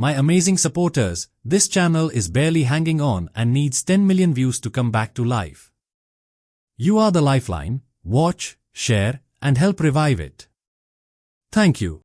My amazing supporters, this channel is barely hanging on and needs 10 million views to come back to life. You are the lifeline. Watch, share, and help revive it. Thank you.